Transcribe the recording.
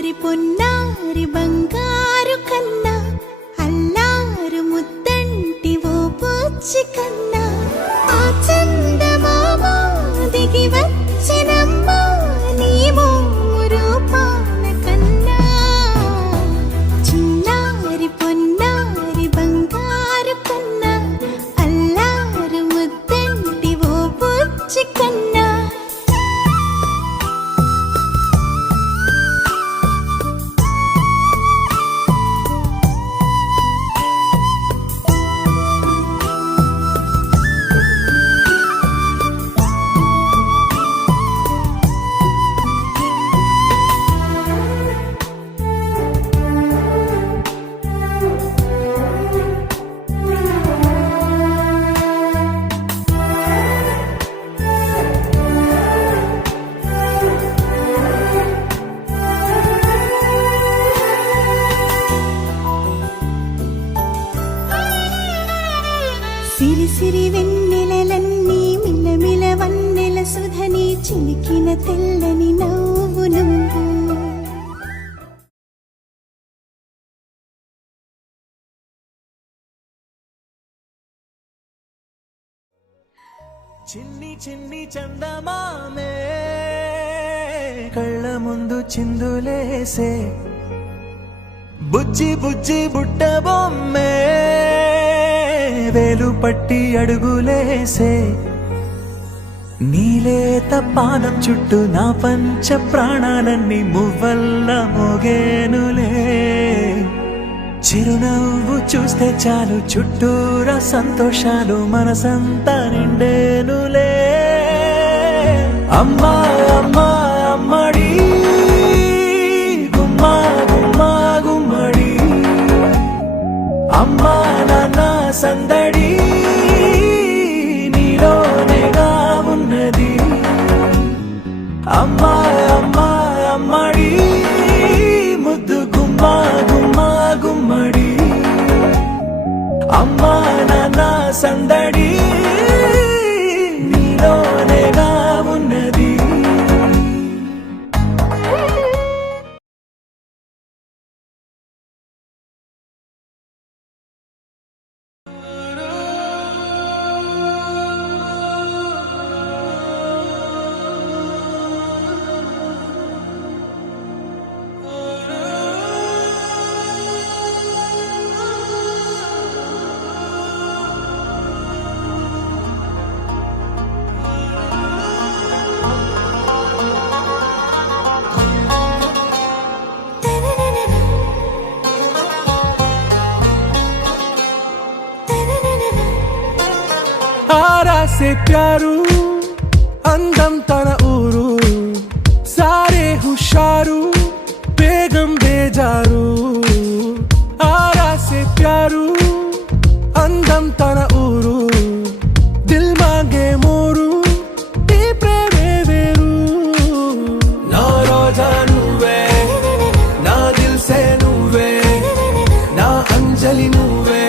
చిన్నారి పొన్నారి బంగారు కన్నా అల్లారు ముద్దంటి ఓ పూచి కన్నా ఆ చందమామ దిగి వచ్చినమ్మా నీ రూపాన కన్నా చిన్నారి పొన్నారి బంగారు కన్నా అల్లారు ముద్దంటి ఓ పూచి కన్నా సిరి సిరి వెన్నెలలన్నీ మిలమిల వన్నెల సుధని చిలికిన తెల్లని నవ్వు నువ్వు చిన్ని చిన్ని చందమామే కళ్ళ ముందు చిందులేసే బుజ్జి బుజ్జి బుట్ట బొమ్మే వేలు పట్టి అడుగులేసే నీలేత పాదం చుట్టూ నా పంచ ప్రాణాలన్నీ మువ్వల్ల మోగేనులే చిరునవ్వు చూస్తే చాలు చుట్టూరా సంతోషాలు మనసంతా నిండేనులే అమ్మా అమ్మా అమ్మడి గుమ్మా గుమ్మా గుమ్మడి అమ్మా నాన్న సందడి నీలోనేగా ఉన్నది అమ్మా అమ్మా అమ్మడి ముద్దు గుమ్మా గుమ్మా గుమ్మడి అమ్మా నాన్న సందడి నీలోనేగా ఉన్నది आरा से प्यारू అందం తన ఊరు సారే హుషారు బేగం బేజారు ఆరా से प्यारू అందం తన ఊరు దిల్ మాంగే మోరు ఈ ప్రేమే వేరు నా రోజా నువ్వే నా దిల్ సే నువ్వే నా అంజలి నువ్వే